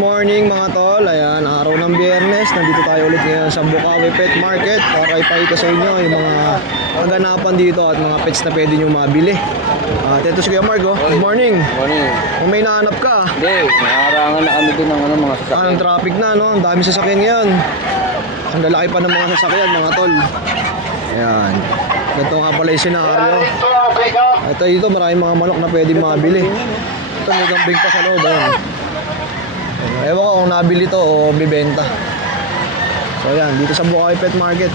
morning mga tol. Ayan, araw ng Biyernes. Nandito tayo ulit ngayon sa Bukawi Pet Market para ipakita sa inyo yung mga kaganapan dito at mga pets na pwede nyo mabili. At ito si Kuya Mark, oh. Good morning. Morning. Kung may nahanap ka, Hindi, nakarangan na kami din ng mga sasakyan. anong traffic na, no? Ang dami sasakyan ngayon. Ang lalaki pa ng mga sasakyan, mga tol. Ayan. Ito nga pala yung senaryo. Ito dito, maraming mga manok na pwede mabili. Ito, may gambing pa sa loob. Ayan. Ewan ko kung nabili to o bibenta. So ayan, dito sa Bukawi Pet Market,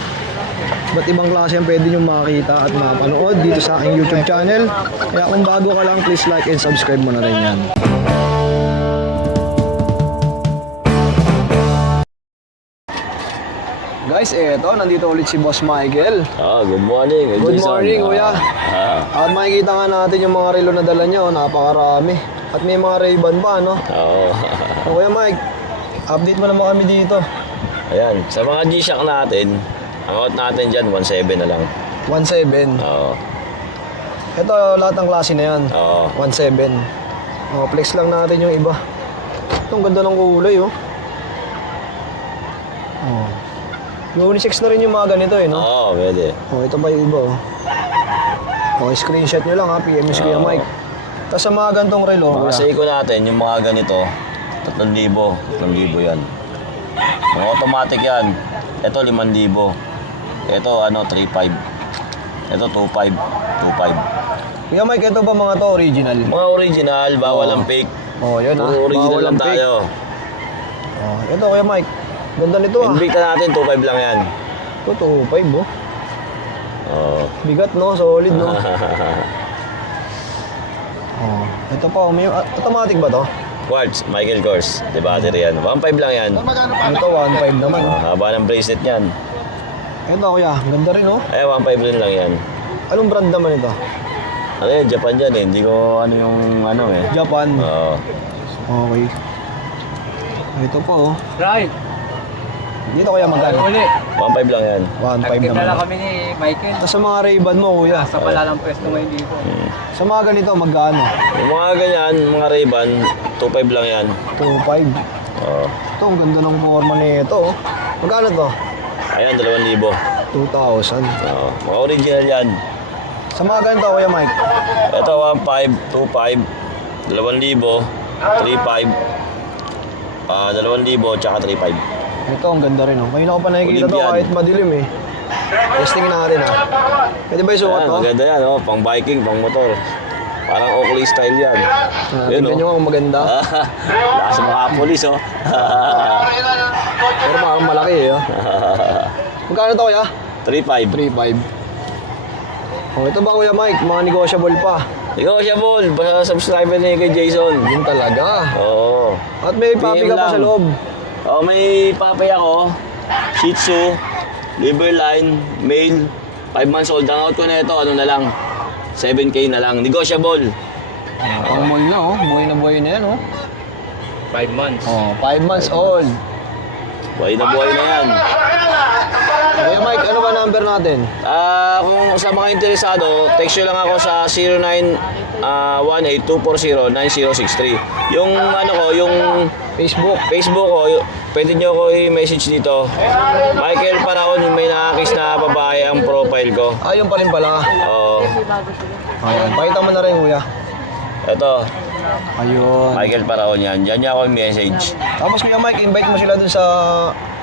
ba't ibang klase ang pwede nyo makakita at mapanood dito sa aking YouTube channel. Kaya kung bago ka lang, please like and subscribe mo na rin yan. Guys, eto, nandito ulit si Boss Michael. Good morning. Good morning, kuya. At makikita nga natin yung mga relo na dala nyo, napakarami. At may mga Ray-Ban pa, no? Oo. So, Kuya Mike, update mo naman kami dito. Ayan, sa mga G-Shock natin, ang out natin dyan, 1.7 na lang. 1.7. Oo. Ito, lahat ng klase na yan. Oo. 1.7. Oh, flex lang natin yung iba. Ito, ang ganda ng kulay, oh. Oh. Unisex na rin yung mga ganito, eh, no? Oo, pwede. Oh, ito pa yung iba, oh. Okay, screenshot nyo lang, ha. PM nyo si Kuya Mike. Tapos sa mga gantong relo, Mga Seiko natin, yung mga ganito, 3,000. 3,000 yan. Mga automatic yan. Ito, 5,000. Ito, 3,500. Ito, 2,500. 2,500. Kuya Mike, ito ba mga to original? Mga original, bawal ang fake. Oh, yun, ha. Puro original Bawal lang ang fake. tayo. Oh, ito, Kuya Mike. Ganda nito, ah. Invicta natin, 2,500 lang yan. Ito, 2.5, oh. Oo. Bigat, no? Solid, no? Oh, ito pa, may automatic ba to? Quartz, Michael Kors. Di battery yan. 1.5 lang yan. Ito, 1.5 naman. Haba ng bracelet yan. Ito, kuya, ganda rin, oh. Ay, 1.5 rin lang yan. Anong brand naman ito? Ano yan, Japan dyan eh. Hindi ko eh. Japan. Oo. Okay. Ito po, oh. Right. Dito, kuya, magkano? Uli. 1.5 lang yan. 1.5 Nagkita lang naman. kami ni Michael. Tapos sa mga Ray-Ban mo, kuya. Sa palalang pwesto ngayon dito. Sa mga ganito, magkano? Yung mga ganyan, mga Ray-Ban, 2.5 lang yan. 2.5. Oo. Ito, ang ganda ng forma nito, oh. Magkano to? Ayan, 2,000. 2,000. Oo. Mga original yan. Sa mga ganito, kuya Mike. Ito, 1.5, 2.5, 2,000, 3.5, 2,000, tsaka 3.5. Ito, ang ganda rin, oh. Ngayon ako pa nakikita to Olympian. kahit madilim, eh. Testing natin, ha. Pwede ba isukat Ayan, to? maganda yan, oh. Pang biking, pang motor. Parang Oakley style yan. Tingnan nyo nga kung maganda. Lakas mga pulis, oh. Pero parang malaki, eh, oh. Magkano to, kuya? 3.5. 3.5. Oh, ito ba, kuya Mike? Mga negotiable pa. Ikaw siya, Bol. Basta subscriber niya kay Jason. Yun talaga. Oo. At may papi ka pa sa loob. Oo, may papi ako. Shih Tzu, Liverline, male, 5 months old. Ang out ko na ito, ano na lang, 7K na lang. Negotiable. Pang buhay na, oh. Buhay na yan, oh. 5 months. Oh, 5 months old. Buhay na yan. Kuya Mike, ano ba number natin? Kung sa mga interesado, text nyo lang ako sa 0918-240-9063. Yung Facebook. Facebook ko, pwede nyo ako i-message dito. Michael Paraon, may nakakiss na babae ang profile ko. Ayun pa rin pala. Oo. Ayan, pakita mo na rin, kuya. Ito, Ayun. Michael Paraon yan. Diyan niya ako i-message. Tapos Kuya Mike, invite mo sila dun sa...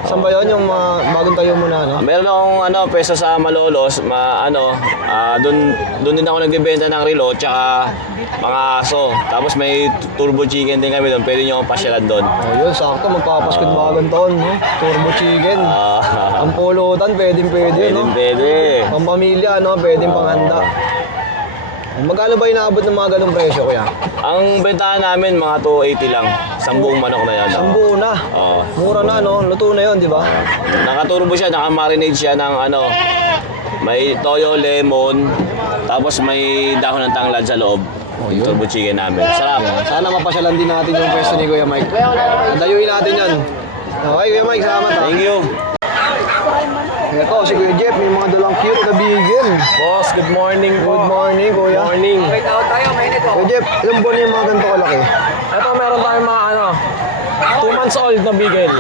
Saan ba yun? Yung bagong tayo muna, no? Meron akong pwesto sa Malolos, doon din ako nagbebenta ng relo tsaka mga aso. Tapos may turbo chicken din kami doon. Pwede niyo akong pasyalan doon. Oh, yun, sakto. Magpapaskot bagong taon, no? Turbo chicken. Ang pulutan, pwede, no? Pwede. Pampamilya, no? Pwede panghanda. Magkano ba inaabot ng mga ganong presyo, kuya? Ang bentahan namin, mga 280 lang. 10 manok na yan. Sambu na. Oo. Mura na, no? Luto na yun, di ba? Nakaturbo siya, nakamarinate siya ng may toyo, lemon, tapos may dahon ng tanglad sa loob. Yun. Turbo chicken namin. Sarap. Sana mapasyalan din natin yung pwesto ni Kuya Mike. Dayuin natin yan. Okay, Kuya Mike, salamat, ha? Thank you. Ito, si Kuya Jeff, may mga dalang cute na bigel. Boss, good morning po. Good morning, Kuya. Morning. Wait out tayo, mainit Kuya Jeff, ilang buwan yung mga ganito kalaki? Ito, meron tayong mga 2 months old na bigel.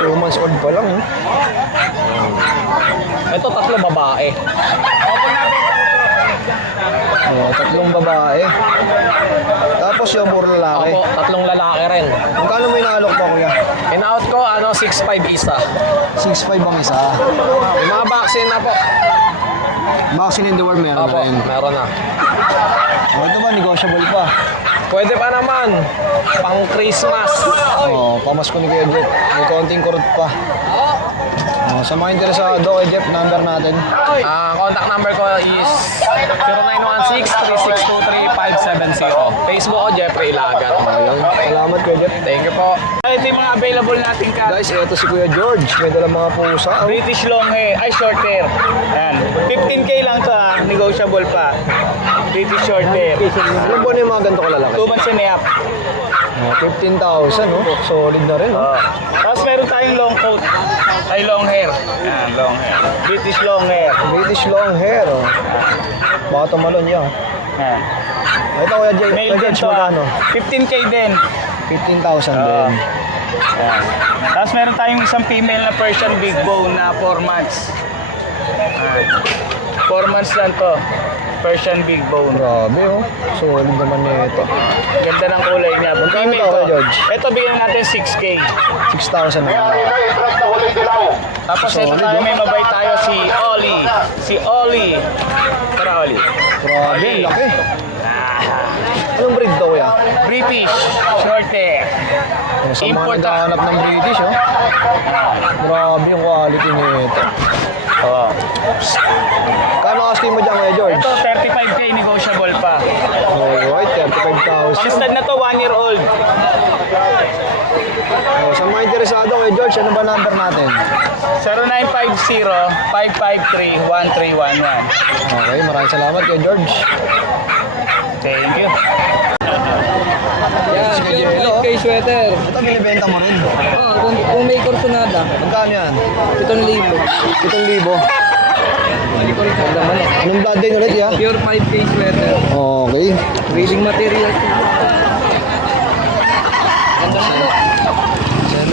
2 months old pa lang. Ito, 3 babae. Oh, 3 babae. Tapos yung puro lalaki. Opo, 3 lalaki rin. Magkano mo inaalok pa, kuya? In-out ko, 6'5 isa. 6'5 ang isa. Yung mga vaccine na po. Vaccine in the world meron Opo, na rin. meron na. Ito ba, negotiable pa. Pwede pa naman. Pang Christmas. Oh, pamasko ni Kuya Jeff. May konting kurot pa. Oh, sa mga interesado kay Jeff, number natin. Contact number ko is 0916-3623-570. Facebook ko, Jeffrey Ilagan. Ayun. Salamat Kuya Jeff. Thank you po. Ito yung mga available natin ka. Guys, ito si Kuya George. May dalang mga pusa. Oh. British long hair, ay short hair. Yan. 15K lang to ha, negotiable pa. British short hair. Alam po na yung mga ganito kalalaki? 2 months and a half. 15,000, no? Solid na rin, no? Tapos meron tayong long coat. Ay long hair. Yan, long hair. British long hair. British long hair, oh. Baka tumalon yan. Yan. Ito, Kuya Male din George, to ha. magkano? 15K din. 15,000 din. Yan. Tapos meron tayong isang female na Persian big bone na 4 months. 4 months lang to. Persian big bone. Grabe, oh. Solid naman nito. Ganda ng kulay niya. Magkano Female to, to. George? Ito bigyan natin 6K. 6,000 naman. Tapos ito Solid, tayo oh. may mabay tayo si Oli. Si Oli. Tara Oli. Grabe, Oli. laki. Ah, Anong breed to, Kuya? British. Short hair. Oh, sa mga Import, naghahanap ng British, oh. Grabe yung quality nito. Oh. Kano asking mo dyan, Kuya George? Ito 35K negotiable pa. Alright, 35,000. Pang-stud na to 1 year old. Oh, sa mga interesado, Kuya George, ano ba number natin? 0950-553-1311. Okay, maraming salamat, Kuya George. Thank you. Yan, Sige, pure Jello. 5K sweater. Ito, binibenta mo rin. Kung may kursunada, Magkano yan? 7,000. 7,000. Ganda man eh. Anong blood din ulit, ya? Pure 5K sweater. Okay. Breeding materials. Ganda man eh.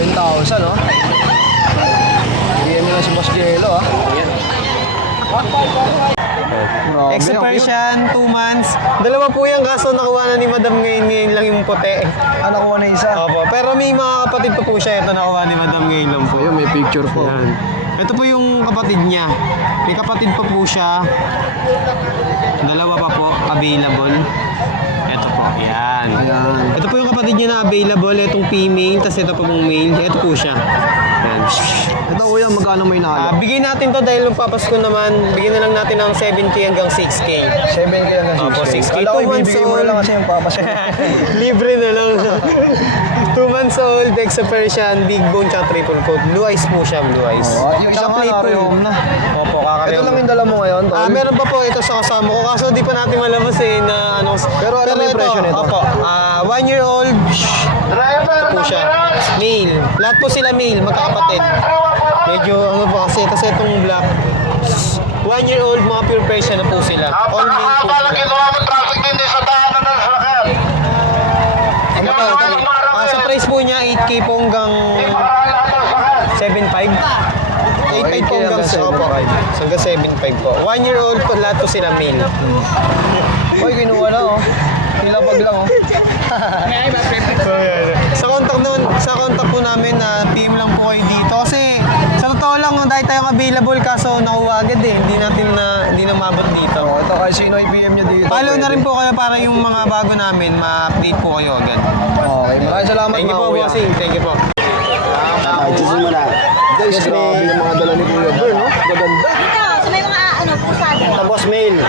7,000, no? Bigyan mo lang si Boss Jello, ah. Grabe, Ex ang cute. Persian, 2 months. Dalawa po yan, kaso nakuha na ni Madam ngayon lang yung puti. Ah, nakuha na isa. Opo, pero may mga kapatid pa po siya. Ito nakuha ni Madam ngayon lang po. Ayun, may picture po. Yan. Ito po yung kapatid niya. May kapatid pa po siya. Dalawa pa po, available. Ito po, yan. Ayan. Ito po yung kapatid niya na available. Itong female, tapos ito po pong male. Ito po siya. Yan. Ito, kuya, magkano may nalo? Bigay natin to dahil nung papasko naman, bigyan na lang natin ng 7K hanggang 6K. 7K hanggang 6K. Opo, 6K. Kala ko 2 months ibibigay mo na old. lang kasi yung papas ko. Libre na lang. 2 months old, Exa Persian, big bone, tsaka triple coat. Blue eyes po siya, blue eyes. Oh, yung isang Tsaka nga na-rehome na. Opo, kakarehome. Ito lang yung dala mo ngayon, tol? Meron pa po ito sa kasama ko, kaso di pa natin malabas eh na ano. Pero alam mo yung presyo nito? Opo, 1 year old, ito po siya. Male. Lahat po sila male, magkakapatid. Medyo ano po kasi, kasi itong black. 1 year old, mga pure Persian na po sila. All male po sila. Sa price po niya, 8K po hanggang 7.5. 8.5 po hanggang 7.5 po. 1 year old po, lahat po sila male. Uy, kinuha na, oh. Hilabag lang, oh. So, yan. Sa contact po namin na PM lang po kayo dito kasi sa totoo lang dahil tayong available kaso nakuha agad eh. Hindi na mabot dito. Oh, ito, kahit sino i-PM nyo dito. Follow na pwede. rin po kayo para yung mga bago namin ma-update po kayo agad. Okay, maraming salamat, Thank you mga po, kuya. bossing. Thank you po. Guys, grabe yung mga dala ni Kuya Bern, no? Maganda. Sa may mga pusado. Tapos male.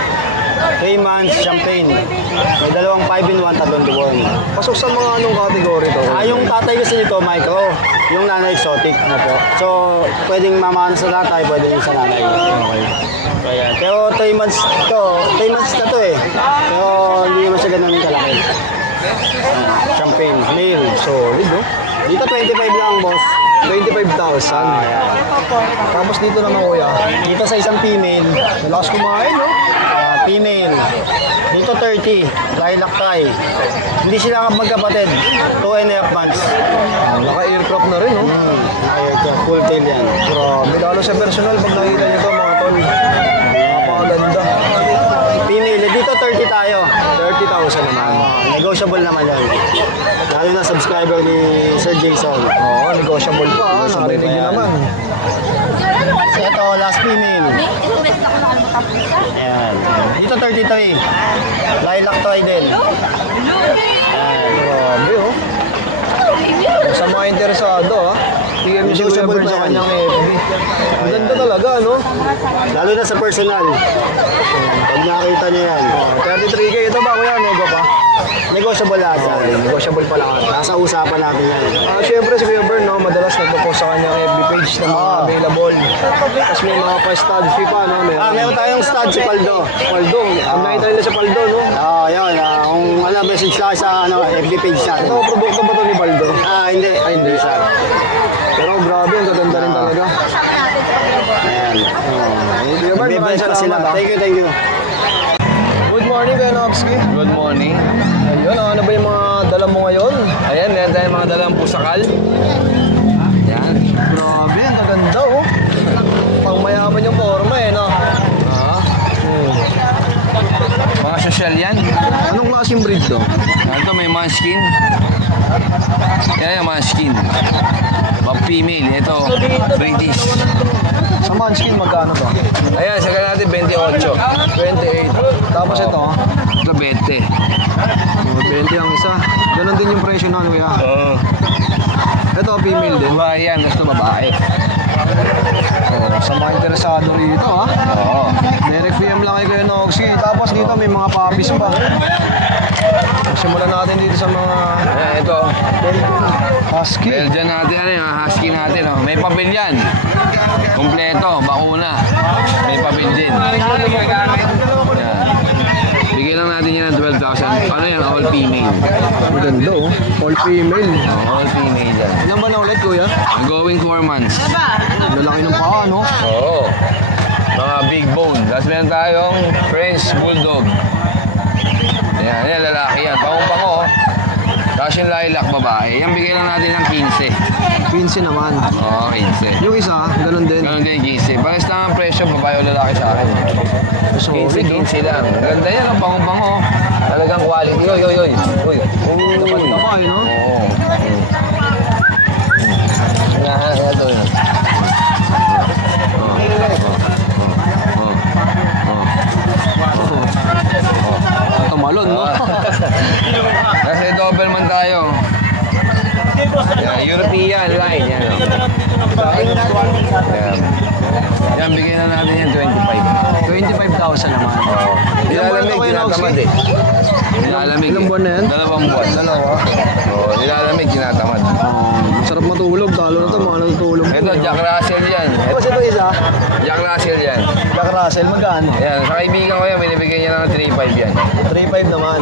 3 months, champagne. May dalawang 5 in 1, tatlong duwon. Pasok sa mga anong category to? Yung tatay kasi nito, micro. Yung nanay, exotic. So, pwedeng mamana sa tatay, pwedeng sa nanay. Okay. So, ayan. Pero 3 months to, 3 months na to eh. Pero hindi naman siya ganun kalaki. Champagne, male. Solid, oh. Dito 25 lang, boss. 25,000. Tapos dito naman, kuya. Dito sa isang female, Malakas kumain, no? Female. Dito 30. Lilac tie. Hindi sila magkapatid. 2.5 months. Naka-aircraft na rin, no? Full tail yan. Grabe, lalo sa personal pag nakita nyo to mga tol. Napakaganda. Female. Dito 30 tayo. 30,000 naman. Negotiable naman yan. Lalo na subscriber ni Sir Jason. Oo, negotiable pa. Negotiable Narinig pa nyo yan. naman. Ito, last female. SMS na ko na makapunta. Ayan. Dito 33. Lilac tie din. Grabe, oh. Sa mga interesado, ha? PM nyo si Kuya Negotiable Bird pa sa yan. kanyang FB. Ang ganda talaga, no? Lalo na sa personal. Pag nakita niyo yan. 33K, ito ba kuya? Nego pa? Negotiable lahat yan. Okay, negotiable pala ka. Nasa usapan natin yan. Siyempre si Kuya Bird, no? Madalas nagpo-post sa kanyang FB page na mga available. Tapos may mga pa-stud fee pa, no? Meron tayong stud si Paldo. Paldo. Ang nakita nila sa Paldo, no? Yun. Kung message lang sa FB page natin. Ito, produkto ba ito ni Paldo? Hindi. Hindi siya. Pero grabe, ang gaganda rin talaga. Ayan. Kuya Bird, maraming Bibenta sila. salamat, ha? Thank you. Good morning, Kuya Nobski. Good morning. Ayun, ano ba yung mga dala mo ngayon? Ayan, meron tayong mga dalang pusakal. Yan. Grabe, ang gaganda, oh. Pang mayaman yung forma, eh, no? Mga social yan. Anong klaseng breed to? Ito may munchkin. Yan yung munchkin. Mga female. Ito, British. Sa Munchkin, magkano ba? Ayan, saka natin 28. 28. Tapos ito, Ito 20. 20 ang isa. Ganon din yung presyo nun, kuya. Oo. Ito, female din. Babae yan, gusto babae. Sa mga interesado rito, ha? Oo. Direct PM lang kay Kuya Noxy. Tapos dito may mga puppies pa. Simulan natin dito sa mga Ayan, ito. husky. Belgian natin, ano yung husky natin. Oh. May papel yan. Kompleto, bakuna. May papel din. Yan. Bigay lang natin yan ng 12,000. Ano yan? All female. Ang ganda, oh. All female. Oh, all female yan. Ilan ba na ulit, kuya? Going 4 months. Ang lalaki ng paa, no? Oo. Mga big bone. Tapos meron tayong French Bulldog. Yan, yan lalaki yan. Pangong-pango. Tapos yung lilac babae. Yan bigay lang natin ng 15. 15 naman. Oo, 15. Yung isa, ganun din. Ganun din 15. Pares lang ang presyo, babae o lalaki sa akin. Solid, 15 lang. Ganda yan, ang pangong-pango. Talagang quality. Yoy, yoy, yoy. Uy. Tapos na pa, no? Oo. Yan, ito yun. Ito malon, no? Kasi Doberman tayo. Yan, European line. Yan. Yan. Yan, bigyan na natin yan 25. 25,000 naman. Nilalamig, tinatamad eh. Nilalamig. Ilang buwan na yan? 2 buwan. Dalawa. Oo, nilalamig, tinatamad. Sarap matulog, talo na ito, mga natutulog. Ito, Jack Russell yan. Tapos ito isa, Jack Russell yan. Jack Russell, magkano? Yan, sa kaibigan ko yan, binibigyan niya ng 3.5 yan. 3.5 naman.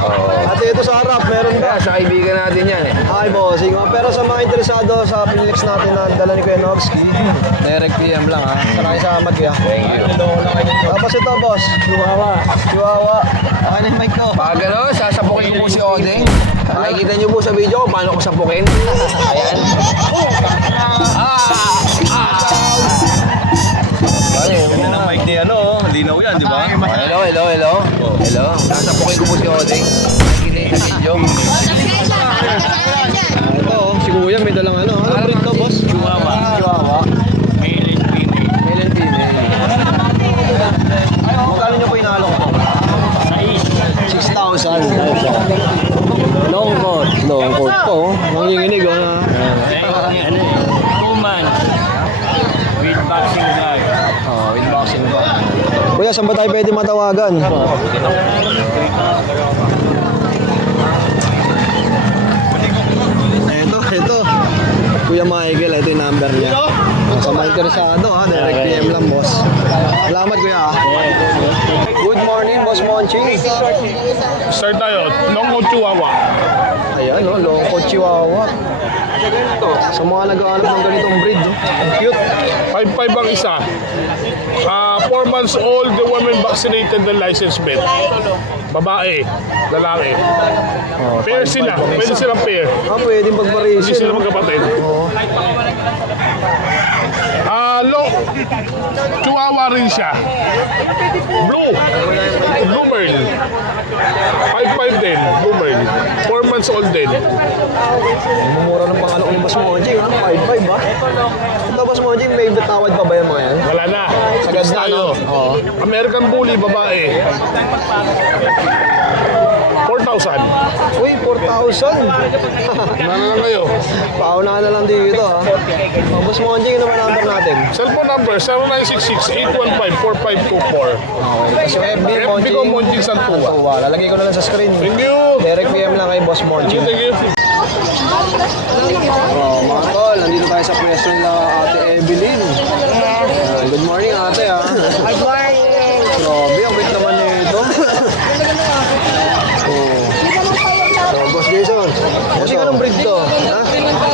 Oo. At ito sa harap, meron ba? Kaya sa kaibigan natin yan eh. Ay, bossing. Pero sa mga interesado sa Philips natin na dala ni Kuya Novski, direct PM lang, ha? Maraming salamat, kuya. Thank you. Tapos ito, boss. Chihuahua. Chihuahua. Okay na yung mic ko. Pag ano, sasapukin ko po si Odeng. Nakikita niyo po sa video ko paano ko sapukin. Ayan. Yan ang mic ni ano, linaw yan, di ba? Hello, hello, hello. Hello. Sasapukin ko po si Odeng. Nakikita niyo sa video. Ito, si kuya may dalang ano. Ano breed to, boss? Chihuahua. Chihuahua. Male and female. Magkano nyo po inaalok ko? 6,000. Long coat. Long coat po. Nanginginig, oh. With boxing bag. Oh, with boxing ba? Kuya, saan ba tayo pwede matawagan? Ito. Kuya Michael, ito yung number niya. Sa mga interesado, ha? Direct PM lang, boss. Salamat, kuya, ha? Good morning, boss Monchi. Start tayo, Long Coat Chihuahua. Ayan. Ayan, oh, long coat chihuahua. Sa mga nag-aanap ng ganitong breed, oh. Ang cute. 5-5 ang isa. 4 months old, the woman vaccinated and licensed vet. Babae, lalaki. Oh, Pair 5'5" sila, ang pwede isa. silang pair. Pwedeng pagparisin. Hindi sila magkapatid. Oo. Chihuahua rin siya. Blue Merl. 5'5 din, Blue Merl. 4 months old din. Mumura ng pangalan ko ni Boss Moji. 5'5" ba? Ito, Boss Moji, may bitawad pa ba yung mga yan? Wala na. Sagad na, Tayo. no? Oo. American Bully, babae. 4,000. Uy, 4,000. Ano na lang kayo? Paunahan na lang dito, ha? Oh, Boss Moji, yun naman number natin. Cellphone number 0966-815-4524. Okay. So, FB, FB ko, Monji Santua. Lalagay ko na lang sa screen. Thank you. Direct PM lang kay Boss Moji. Thank you. Oh, mga tol, nandito tayo sa pwesto nila Ate Evelyn. Good morning, ate, ha? Good morning. Grabe, ang bait naman nito. So, Boss Jason. Kasi anong breed to? Ha?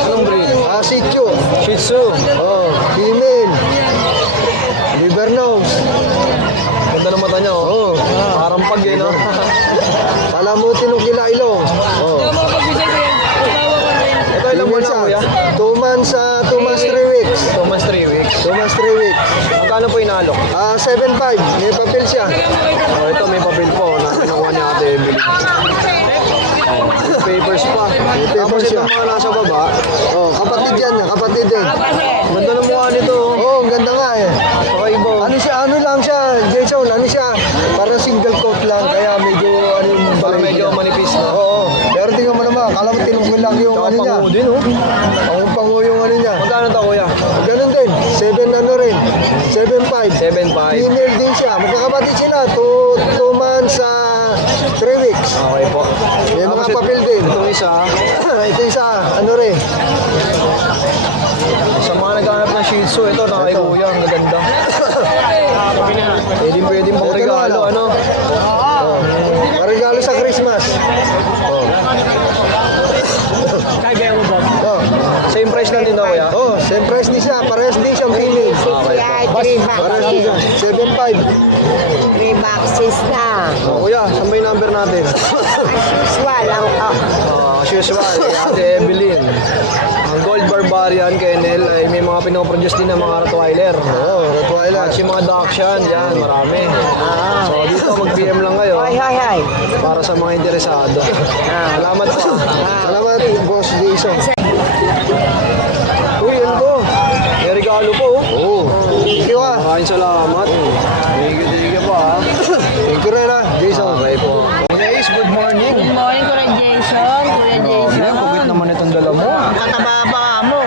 Anong breed? Shih Tzu. Shih Tzu. Oh, female. Liver nose. Ganda ng mata niya, oh. Parang pag yun, no? Palamutin ng kilailong. Oh. Ito ilang buwan na, kuya? 2 months, 2 months, 3 weeks. 2 months, 3 weeks. 2 months, 3 weeks. Magkano po inalok? 7.5. May papel siya. Oh, ito may papel po na kinukuha ni Ate Emily. Oh, may papers pa. Tapos itong mga nasa baba, Oh, kapatid yan. Kapatid din. ganda ng mukha nito. Oh, ang ganda nga eh. Okay, Bo. Ano siya? Ano lang siya, Jason? Ano siya? Parang single coat lang. Kaya medyo, ano yung Parang balay medyo niya. manipis na. Oo. Pero tingnan mo naman. Kala mo tinungkol lang yung Tsaka ano niya. pangu din, oh. Pangu yung ano niya. Magkano to, kuya? Ganun din. 7 ano rin. 7.5. 7.5. Female din siya. Magkakapatid sila. 2 months, 3 weeks. Okay po. May mga Tapos papel din. Itong isa, Ito isa, ano rin. sa mga naghahanap ng Shih Tzu, ito na kay kuya, ang gaganda. Pwedeng pang Ito regalo, na, ano? Regalo sa Christmas. Oh. Same price lang din daw, kuya. Oh, same price din siya. Parehas din siyang female. Parehas din siya. 7.5. 3 boxes na. Oh, kuya, saan ba yung number natin? As usual, As usual, kay Ate Evelyn. Ang Gold Barbarian Kennel ay may mga pinoproduce din ng mga Rottweiler. Oh, Rottweiler. At yung mga Dachshund, yan, marami. So dito, mag-PM lang kayo Hi. para sa mga interesado. Salamat po. Salamat, Boss Jason. Uy, ano to? May regalo po. Oh, thank you ah. Maraming salamat. Thank you po, ha. Thank you rin ah, Jason. Okay po. Guys, good morning. Good morning, Kuya Jason. Kuya Grabe, ang kubit naman itong dala mo. Kataba pa mo.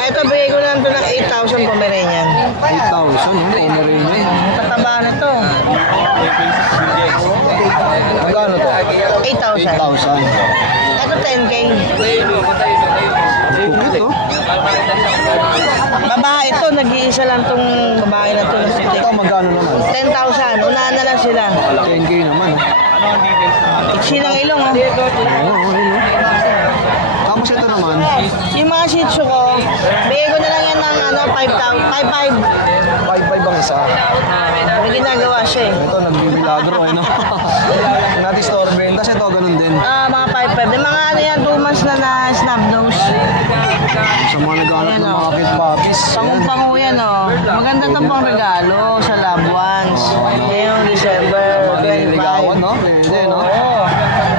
Ito, bigay ko lang ito ng 8,000 Pomeranian. 8,000, Pomeranian. Kataba na to. Magkano to? 8,000. 8,000. Ito, 10K. Kubit, oh. Babae ito, nag-iisa lang tong babae na to. Ito, magkano naman? 10,000. Unahan na lang sila. 10K naman. Silang ilong, oh. Tapos ito naman, Yung mga shih tzu ko, bigay ko na lang yan ng 5,000. 5,500 ang isa. May ginagawa siya eh. Ito, nagbibilagro, eh, no? Natin store ben. Tapos ito, ganun din. Mga 5,500. Yung mga ano yan, 2 months na snub nose. Sa mga naghanap ng mga kit puppies. Ayan. Pangu-pangu yan, oh. Maganda to pang regalo sa loved ones. Ngayong December Mga nililigawan, 25. no? Pwede, no? Oo.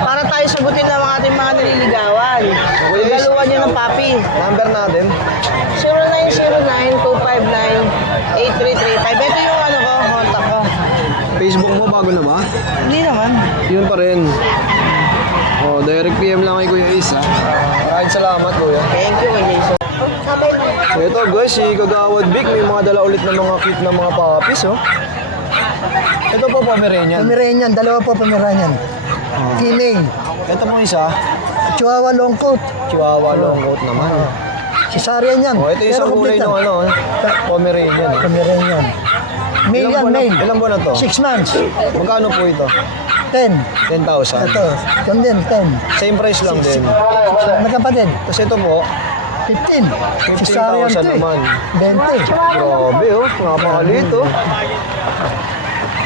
Para tayo sagutin ng mga ating mga nililigawan. Regaluhan nyo ng papi. Number natin. 0909-259-8335. Ito yung ano ko, contact ko. Facebook mo, bago na ba? Hindi naman. Yun pa rin. Oh, direct PM lang kay Kuya Is, ha? Maraming salamat, Kuya. Thank you, Jason. Ito, guys, si Kagawad Vic, may mga dala ulit ng mga cute na mga puppies, oh. Ito po, Pomeranian. Pomeranian, dalawa po Pomeranian. Female. Ito po isa, Chihuahua long coat. Chihuahua long coat naman. Cesarean yan. Oh, ito yung isang kulay ng ano, Pomeranian. Pomeranian. Male yan, male. Ilang buwan na to? 6 months. Magkano po ito? 10. 10,000. Ito, yan din, 10. Same price lang din. Magkapatid, Tapos ito po, 15. 15,000 naman. 20. Grabe oh, napakaliit oh.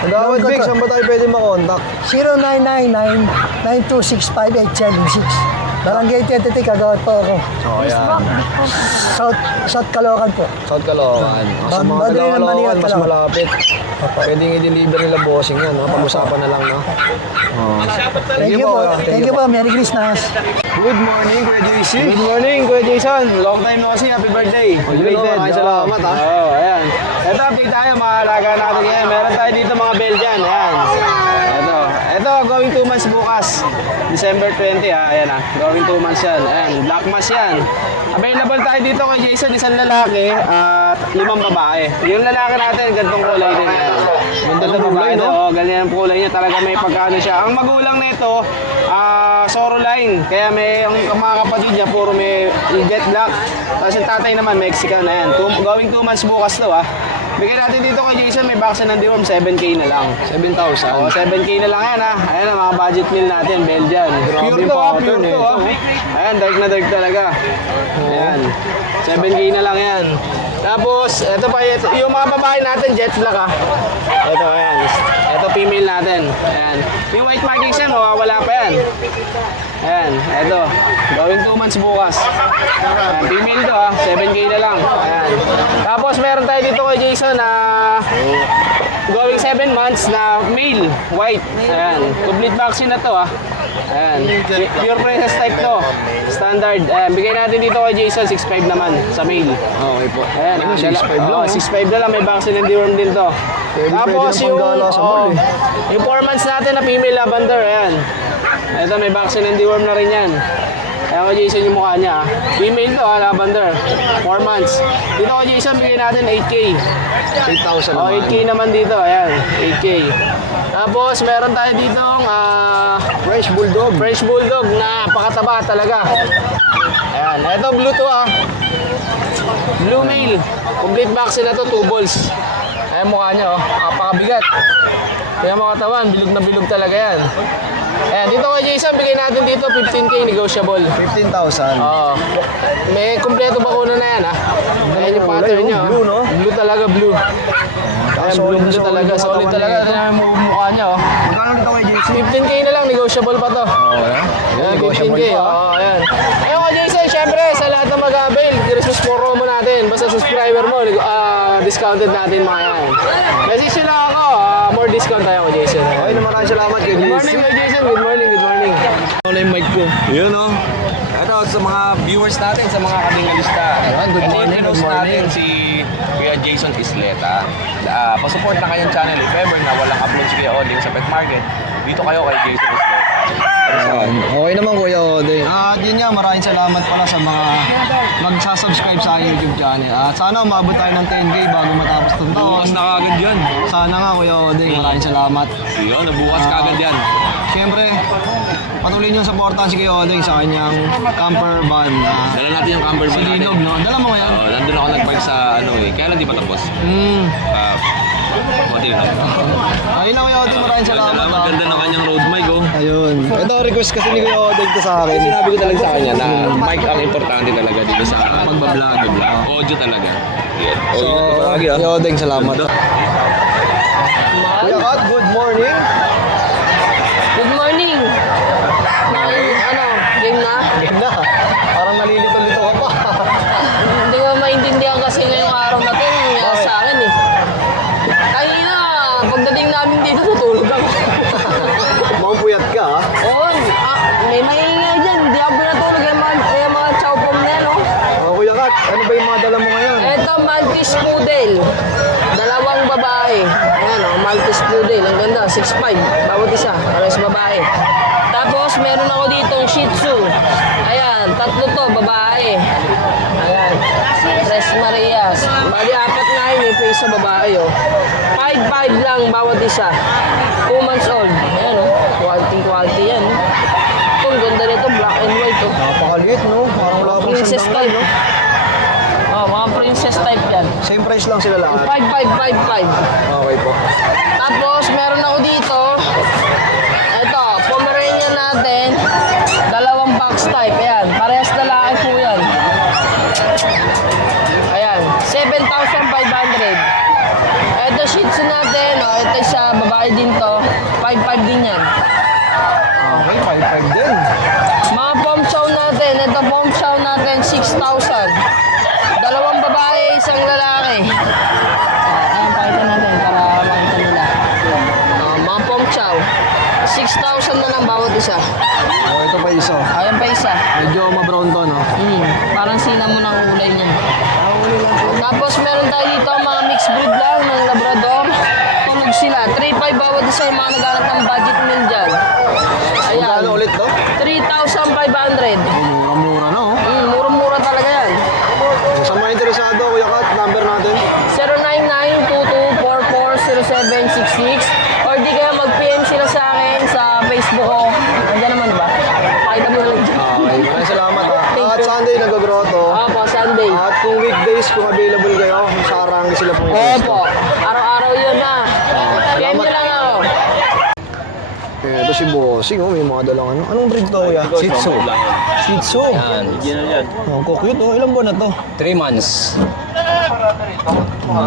Nagawad Vic, saan ba tayo pwede makontak? 0999-9265-876. Barangay Tete, kagawad po ako. Oh, ayan. South Caloocan po. South Caloocan. Sa mga Madali ng Manila, taga-Caloocan, mas Caloocan. malapit. Pwedeng i-deliver nila bossing yan. No? Pag-usapan na lang, no? Oh. Thank you po. Thank you po. Merry Christmas. Good morning, Kuya JC. Good morning, Kuya Jason. Long time no see. Happy birthday. Maraming salamat, ha. Oo, ayan. Ito, update tayo. Mga alaga natin ngayon. Meron tayo dito mga Belgian. Ayan. Ito, going 2 months bukas. December 20, ha. Ayan, ha. Going 2 months yan. Ayan, black mass yan. Available tayo dito kay Jason. Isang lalaki at 5 babae. Yung lalaki natin, gantong kulay din. Ayan. Ganda ng babae, no? Oo, ganyan ang kulay niya. Talaga may pagkano siya. Ang magulang nito, Soro line. Kaya may ang mga kapatid niya puro may jet black. Tapos yung tatay naman Mexican na yan. Going 2 months bukas to, ha. Bigyan natin dito kay Jason, may vaccine ng deworm, 7K na lang. 7,000. Oo, 7K na lang yan, ha. Ayan ang mga budget meal natin, Belgian. Pure to, ha. Pure to, ha. Ayan, dark talaga. Ayan. 7K na lang yan. Tapos, ito pa, yung mga babae natin, jet black, ha. Ito, ayan. Ito, female natin. Ayan. Yung white markings yan, mawawala pa yan. Ayan, ito. Gawin 2 months bukas. Ayan, female to, ha. 7K na lang. Ayan. Tapos, meron tayo dito kay Jason na going 7 months na male, white. Ayan. Complete vaccine na to, ha. Ayan. Pure princess type to. Standard. Ayan. Bigay natin dito kay Jason, 6'5 naman sa male. Okay po. Ayan. Ano, 6'5 lang, 6'5 na lang. May vaccine and deworm din to. Tapos pwede ng panggala sa mall, eh. yung 4 months natin na female lavender. Ayan. Ito, may vaccine and deworm na rin yan. Ayan ko Jason yung mukha niya. Female to, ha, lavender. 4 months. Dito ko Jason, bigyan natin 8K. 8,000 Oh, naman. 8K naman dito. Ayan, 8K. Tapos, meron tayo dito Fresh Bulldog. French Bulldog na pakataba talaga. Ayan, ito blue to, ha. Blue male. Complete vaccine na to, 2 balls. Ayan mukha niya, oh. Napakabigat. Kaya mga katawan, bilog na bilog talaga yan. Ayan, dito kay Jason, bigay natin dito 15K negotiable. 15,000. Oo. May kumpleto bakuna na yan, ha. Ayan yung pattern niya. Blue, no? Blue talaga, blue. Ayan, solid na blue solid talaga. yung Solid katawan talaga. nito. Ayan yung mukha niya, oh. Magkano dito kay JC? 15K na lang, negotiable pa to. Ayan, negotiable 15K. pa. Oo, ayan. Ayun ko, Jason, syempre, sa lahat ng mag-avail, Christmas promo natin. Basta subscriber mo, discounted natin mga yan. Message nyo lang ako, more discount tayo ko, Jason. Okay, maraming salamat kay Good morning, kay Jason. Good morning, good morning. Ano yung mic ko? Yun, no? Ito, sa mga viewers natin, sa mga kabingalista. good morning, Pinost good morning. natin si Kuya Jason Isleta. Pasupport na kanyang channel. If ever na walang upload si Kuya Oding sa pet market, dito kayo kay Jason Isleta. Okay naman Kuya Oding. At yun nga, maraming salamat pala sa mga magsasubscribe sa aking YouTube channel. At sana umabot tayo ng 10K bago matapos itong taon. Bukas na kagad yan. Sana nga Kuya Oding, maraming salamat. Yun, nabukas kagad yan. Siyempre, patuloy nyo supportahan si Kuya Oding sa kanyang camper van. Dala natin yung camper Si van natin. Linog, no? Dala mo ngayon? Nandun ako nag-park sa kaya lang di pa tapos. Konti na. Ayun lang Kuya Oding, maraming salamat. Salamat, ganda ng kanyang road mic, oh. Ayun. Ito, request kasi ni Kuya Oding to sa akin. Sinabi ko talaga sa kanya na mic ang importante talaga dito sa pagbablog. Audio talaga. So, Kuya Oding, salamat. Kuya Kat, good morning. Good morning. Game na? Game na. Parang nalilito-lito ka pa. Hindi ko maintindihan kasi ngayong araw na ito, yung nangyari sa akin eh. Kanina, pagdating namin dito, natulog ako. Mukhang puyat ka, ha? Oo, may maingay dyan. Hindi ako natulog yung mga chow pom na yan, oh. Kuya Kat, ano ba yung mga dala mo ngayon? Ito, Maltese Poodle. 2 babae. Ayan, oh, Maltese Poodle. Ang ganda, 6'5". Bawat isa, pares babae. Tapos, meron ako ditong Shih Tzu. Ayan, 3 to, babae. Ayan, Tres Marias. Bali, 4 na yun, may face sa babae, oh. 5'5" lang bawat isa. 2 months old. Ayan, oh. Quality yan, oh. Ito, ang ganda nito, black and white, oh. Napakaliit, no? Parang wala pang Princess sandang type. no? Oh, mga princess type yan. Same price lang sila lahat. 5,555. Okay po. Tapos, meron ako dito. Ito, Pomeranian natin. Dalawang box type. Ayan, parehas lalaki po yan. Ayan, 7,500. Ito, Shih Tzu natin. O, ito sa babae din to. 5,500 din yan. Okay, 5,500 din. Mga Pom Chow natin. Ito, Pom Chow natin, 6,000. Dalawang babae, isang lalaki. Ayan, pakita natin para makita nila. Mga Pom Chow. 6,000 na lang bawat isa. Oh, ito pa isa. Ayan pa isa. Medyo ma-brown to, no? Parang sina mo ng kulay niyan. Tapos meron tayo dito mga mixed breed lang ng Labrador. Tunog sila. 3,500 bawat isa yung mga naghanap ng budget meal dyan. Ayan. Magkano ulit to? 3,500. Mura-mura, no? Murang-mura talaga yan. Sa mga interesado, Kuya Kat, number natin. 099-2244-0766 or di kaya mag-PM sila sa akin sa Facebook ko. Andiyan naman ba? Pakita mo lang dyan. Okay, maraming salamat ha. Thank At you. Sunday nag-grotto. Opo, Sunday. At kung weekdays, kung available kayo, sa Arangge sila pong Opo. Araw-araw yun na. PM nyo lang ako. Ito si Bossing, oh, may mga dalang ano. Anong breed to, Kuya? Shih Tzu. Shih Tzu. Oh, cute, oh. Ilang buwan na to? 3 months. 3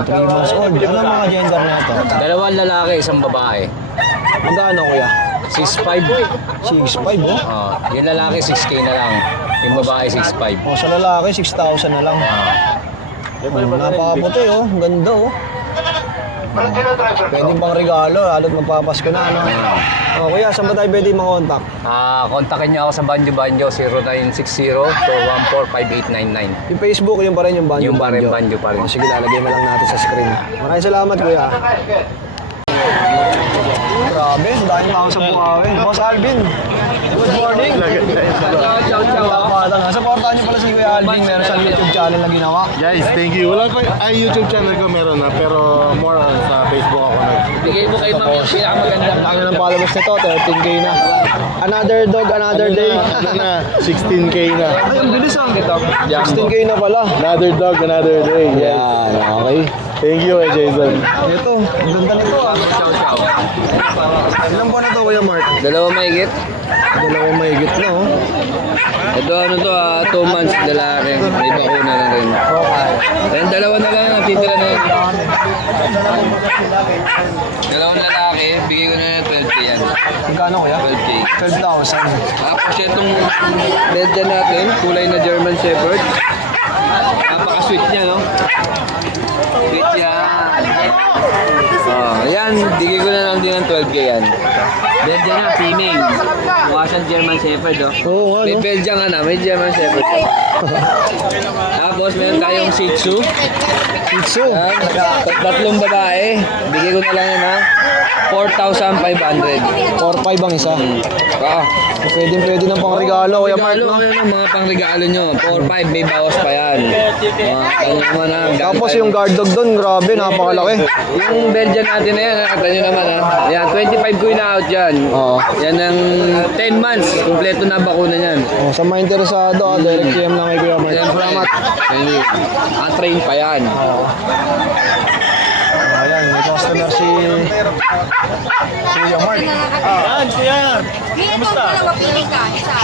months old. Ano ang mga gender na ito? Dalawang lalaki, isang babae. Magkano, Kuya? 6'5". 6'5", oh. Yung lalaki, 6K na lang. Yung babae, 6'5". Oh, sa lalaki, 6,000 na lang. Napakaputi, oh. Ganda, oh. Pwedeng pang regalo, lalo't magpapasko na, ano? Oh, Kuya, saan ba tayo pwede makontak? Kontakin niyo ako sa Banjo Banjo 0960-214-5899. Yung Facebook, yung pa rin yung Banjo Yung pa rin, Banjo pa rin. Oh, sige, lalagay na lang natin sa screen. Maraming salamat, Kuya. Grabe, dahil tao sa Bukawi. Boss Alvin, good morning. Ciao, ciao. Supportahan niyo pala si Kuya Alvin. Meron sa YouTube channel na ginawa. Guys, thank you. Wala ko, YouTube channel ko meron na, pero more on sa Facebook ako Bigay mo kay Ma'am yung pinakamaganda. Laki ng followers nito, 13K na. Another dog, another day. Ano na, 16K na. Ay, ang bilis ah. 16K na pala. Another dog, another day. Yes. Yan, okay. Thank you, Jason. Ito, ang ganda nito ah. Ilan buwan na to, Kuya Mark? Dalawa mahigit. Dalawang mahigit na, oh. Ito ano to 2 months lalaki. May bakuna na rin. Ayan, dalawa na lang. Natitira na yun. Dalawang lalaki. Bigay ko na ng 12K yan. Magkano, Kuya? 12K. 12,000. Tapos itong red dyan natin. Kulay na German Shepherd. Napaka-sweet niya, no? Sweet yan. Ayan. Bigay ko na lang din ng 12K yan. Red dyan na, female. Mukha siyang German Shepherd, oh. Oo, nga, May no? Belgian ka na, may German Shepherd. Tapos meron tayong Shih Tzu. Shih Tzu. Yan, tatlong babae. Bigay ko na lang yan ha. 4,500. 4,500 ang isa. Pwede ng pang regalo, Kuya Mark, Regalo no? kayo ng mga pang-regalo nyo. 4,500, may bawas pa yan. Ano naman ha. Tapos yung guard dog doon, grabe, napakalaki. Yung Belgian natin na yan, nakita nyo naman ha. Yan, 25 ko in-out yan. Oo. Yan ang 10 months. Kompleto na bakuna yan. Oh, sa mga interesado, direct PM lang kay Kuya Mark. Salamat. Train pa yan. Ayan, may customer si Kuya Mark. Kamusta?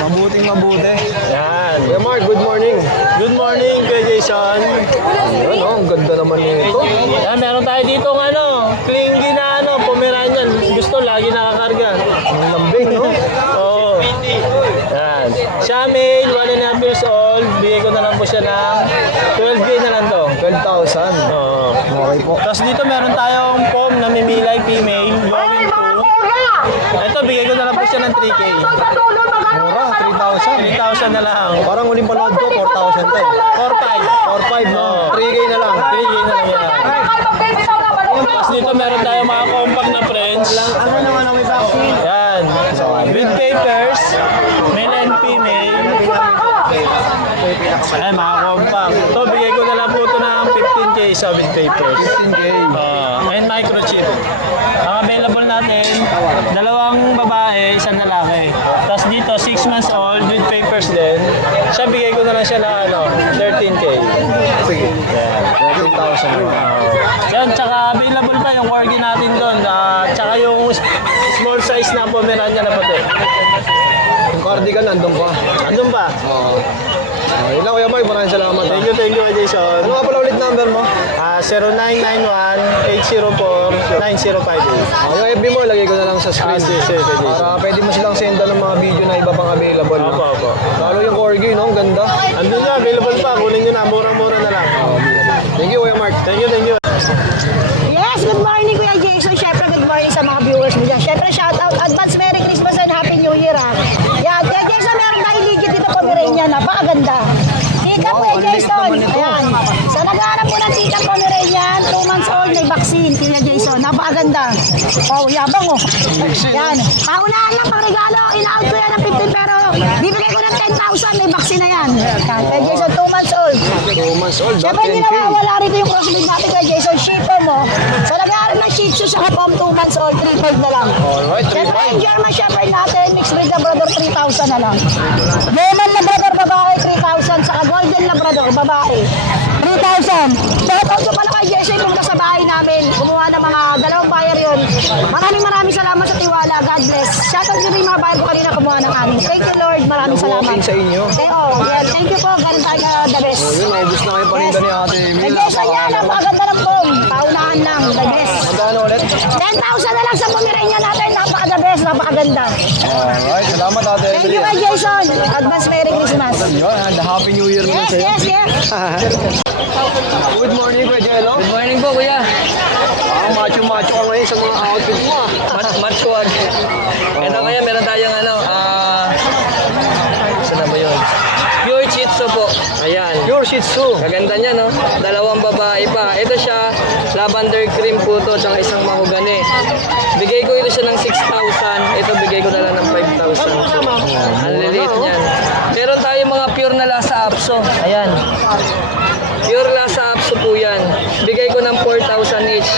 Mabuting-mabuti. Yan. Kuya Mark, good morning. Good morning, Kuya Jason. Ayun, oh, ang ganda naman nito. Yan, meron tayo dito ng clingy na Pomeranian. Gusto, lagi nakakarga. Ang lambing, no? Oo. Yan. Siya male, 1.5 years old. Bigay ko na lang po siya ng 12K na lang to. 12,000. Oo. Okay po. Tapos dito meron tayong pom na mimilay female, going to. Ito, bigay ko na lang po siya ng 3K. Mura, 3,000. 3,000 na lang. Parang huling panood ko, 4,000 to. 4,500. 4,500, no? 3K na lang. 3K na lang yan. Tapos dito meron tayong mga compact na friends. Ano naman ang may vaccine? Yan. With papers, male and female. Ay, mga compact. Ito, bigay ko na lang po ito ng 15K sa with papers. 15K. And microchip. Ang available natin, dalawang babae, isang lalaki. Tapos dito, 6 months old with papers din. Siya, bigay ko na lang siya siya na 13K. Sige. 13,000 naman. Yan, tsaka available pa yung corgi natin doon. Tsaka yung small size na Pomeranian na puti. Yung cardigan, nandun pa. Andun pa? Yun lang, Kuya Mark. Maraming salamat. Thank you, Jason. Ano nga pala ulit number mo? 0991-804-9058. Yung FB mo, lagay ko na lang sa screen. Sige. Para pwede mo silang senda ng mga video na iba pang available. No? Opo. Lalo yung corgi, no? Ang ganda. Andun na, available pa. Kunin nyo na, mura-mura na lang. Thank you, Kuya Mark. Thank you. Yes, good morning Kuya Jason. Syempre, good morning sa mga viewers mo dyan. Syempre, shout out, advance Merry Christmas and Happy New Year ha. Yan, Kuya Jason, meron tayong ligid dito Pomeranian. Napakaganda. Tika Kuya Jason. Ayan. Sa naghahanap po ng tika Pomeranian, 2 months old, may vaccine. Kuya Jason, napakaganda. Oh, yabang oh. Yan. Paunahan lang pang regalo. In-out ko yan ng 15 pero bibigay ko ng 10,000. May vaccine na yan. Yan, Kuya Jason, 2 months old. 2 months old, Siyempre, hindi nawawala rito yung crossbreed natin kay Jason. Shipper mo. Sa nag-aaral ng Shih Tzu sa Kapom, 2 months old, 3.5 na lang. Alright, Siyempre, yung German Shepherd natin, mixed breed Labrador, 3,000 na lang. German Labrador, babae, 3,000. Saka Golden Labrador, babae, 3,000. Shoutout ko pala kay Jason, pumunta sa bahay namin. Kumuha ng mga dalawang buyer yun. Maraming salamat sa tiwala. God bless. Shoutout nyo rin yung mga buyer ko kanina kumuha ng amin. Thank you, Lord. Maraming salamat. Walking sa inyo. Yan. Thank you po. Galing tayo ka the best. Yun, naubos na kayo paninda ni Ate Emil. Kay Jason yan, napakaganda ng pong. Paunahan lang, the best. Magkano ulit? 10,000 na lang sa Pomeranian natin. Napaka-the best, napakaganda. Alright, salamat Ate Thank Emil. you kay Jason. Advance Merry Christmas. Yun, and Happy New Year naman sa'yo. Yes. Good morning, Kuya Jello. Good morning po, kuya. Macho-macho ka ngayon sa mga outfit mo. Matchuan. Ito kaya meron tayong saan na ba yun? Pure Shih Tzu po. Ayan. Pure Shih Tzu. Kaganda niya, no? Dalawang babae pa. Ito siya, lavender cream po to, tsaka isang mahogani. Bigay ko ito siya ng 6,000. Ito bigay ko na lang ng 5,000. Ang lilit niyan. Meron tayong mga pure na Lhasa Apso. Ayan. Pure Lhasa Apso po yan. Bigay ko ng 4,000 each.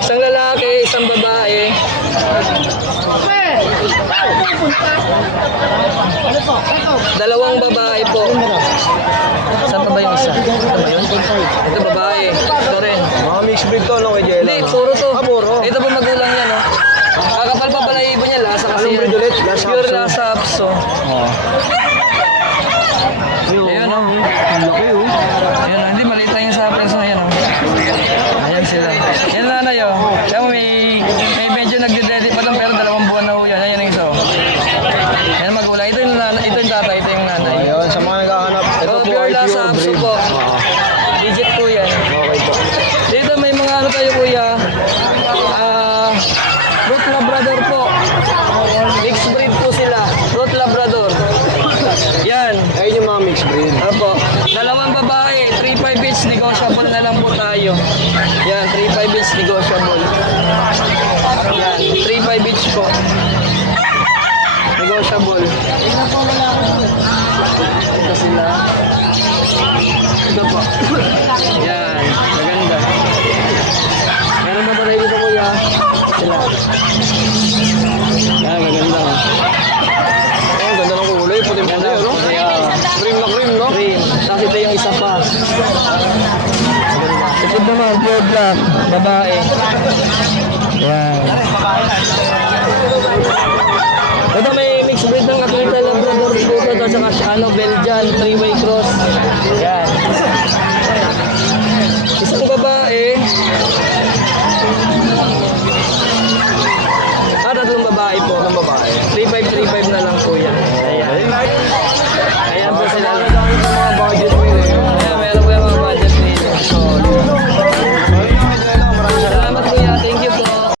Isang lalaki, isang babae. Dalawang babae po. Saan pa ba yung isa? Ito ba yun? Ito babae. Ito rin. Mga mixed breed to, no, Kuya Jello? Hindi, puro to. Puro. Ito po magulang yan, no? Kakapal pa pala yung ibon niya. Lasa kasi Anong breed ulit? Lhasa Pure Apso. Lhasa Apso. Ayan, no? Ang laki, oh. Ayan, hindi maliit lang yung sa preso. Ayan, no? Ayan sila. Yan nanay, oh. Ayan, may medyo nagdededit pa doon, pero 2 buwan na ho yan. Ayan yung isa, oh. Ayan, magulang. Ito yung tatay, ito yung nanay. Ayun, sa mga naghahanap, ito po Pure ay Lhasa pure Apso breed. po. Digit po yan. Okay po. Dito may mga tayo kuya. Root Labrador po. Mixed breed po sila. Root Labrador. Yan. Ayun yung mga mixed breed. Apo. Dalawang babae. 3-5 each. Negotiable na lang po tayo. Yan. 3-5 each. Negotiable. Yan. 3-5 each po. Negotiable. Ito sila. Ito po. Yan. Maganda. Meron ba tayo dito kuya? Sila. Yan. Maganda. Oh, ang ganda ng kulay. Puti-puti, ano? Cream na cream, no? Green. Tapos ito yung isa pa. Ito naman, pure black. Babae. Yan. Ito may mixed breed ng Akita Labrador Puto at saka Belgian 3-way cross. Yan. Isang babae.